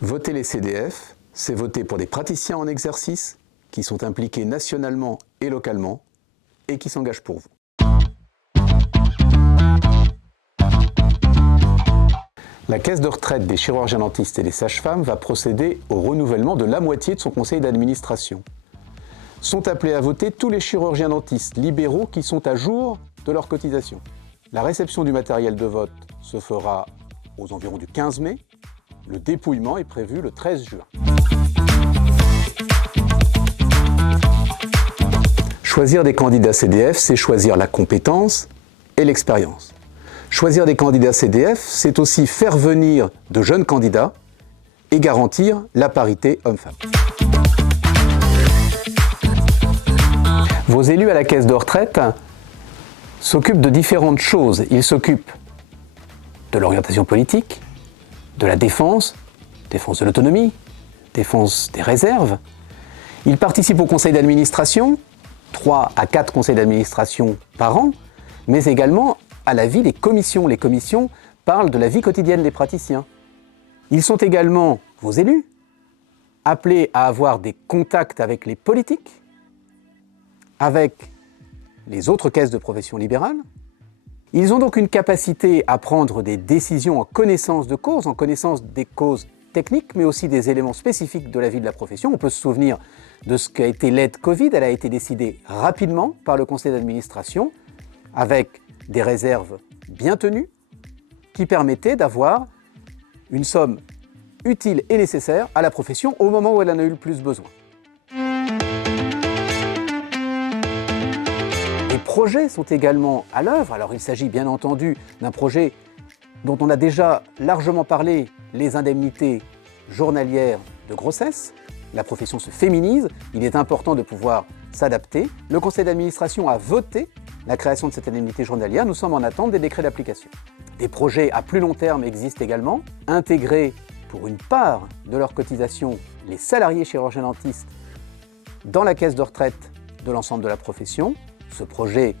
Voter les CDF, c'est voter pour des praticiens en exercice qui sont impliqués nationalement et localement et qui s'engagent pour vous. La caisse de retraite des chirurgiens-dentistes et des sages-femmes va procéder au renouvellement de la moitié de son conseil d'administration. Sont appelés à voter tous les chirurgiens-dentistes libéraux qui sont à jour de leur cotisation. La réception du matériel de vote se fera aux environs du 15 mai. Le dépouillement est prévu le 13 juin. Choisir des candidats CDF, c'est choisir la compétence et l'expérience. Choisir des candidats CDF, c'est aussi faire venir de jeunes candidats et garantir la parité homme-femme. Vos élus à la caisse de retraite s'occupent de différentes choses. Ils s'occupent de l'orientation politique, de la défense de l'autonomie, défense des réserves. Ils participent au conseil d'administration, 3 à 4 conseils d'administration par an, mais également à la vie des commissions. Les commissions parlent de la vie quotidienne des praticiens. Ils sont également, vos élus, appelés à avoir des contacts avec les politiques, avec les autres caisses de profession libérale. Ils ont donc une capacité à prendre des décisions en connaissance de cause, en connaissance des causes techniques, mais aussi des éléments spécifiques de la vie de la profession. On peut se souvenir de ce qu'a été l'aide Covid. Elle a été décidée rapidement par le conseil d'administration, avec des réserves bien tenues, qui permettaient d'avoir une somme utile et nécessaire à la profession au moment où elle en a eu le plus besoin. Les projets sont également à l'œuvre. Alors il s'agit bien entendu d'un projet dont on a déjà largement parlé, les indemnités journalières de grossesse. La profession se féminise, il est important de pouvoir s'adapter. Le conseil d'administration a voté la création de cette indemnité journalière. Nous sommes en attente des décrets d'application. Des projets à plus long terme existent également. Intégrer pour une part de leur cotisation les salariés chirurgiens-dentistes dans la caisse de retraite de l'ensemble de la profession. Ce projet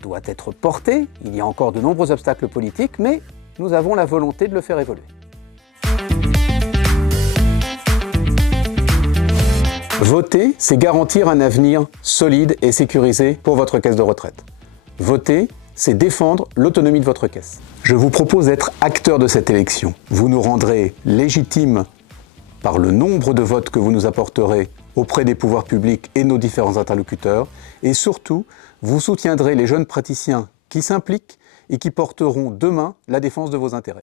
doit être porté. Il y a encore de nombreux obstacles politiques, mais nous avons la volonté de le faire évoluer. Voter, c'est garantir un avenir solide et sécurisé pour votre caisse de retraite. Voter, c'est défendre l'autonomie de votre caisse. Je vous propose d'être acteur de cette élection. Vous nous rendrez légitimes par le nombre de votes que vous nous apporterez auprès des pouvoirs publics et nos différents interlocuteurs. Et surtout, vous soutiendrez les jeunes praticiens qui s'impliquent et qui porteront demain la défense de vos intérêts.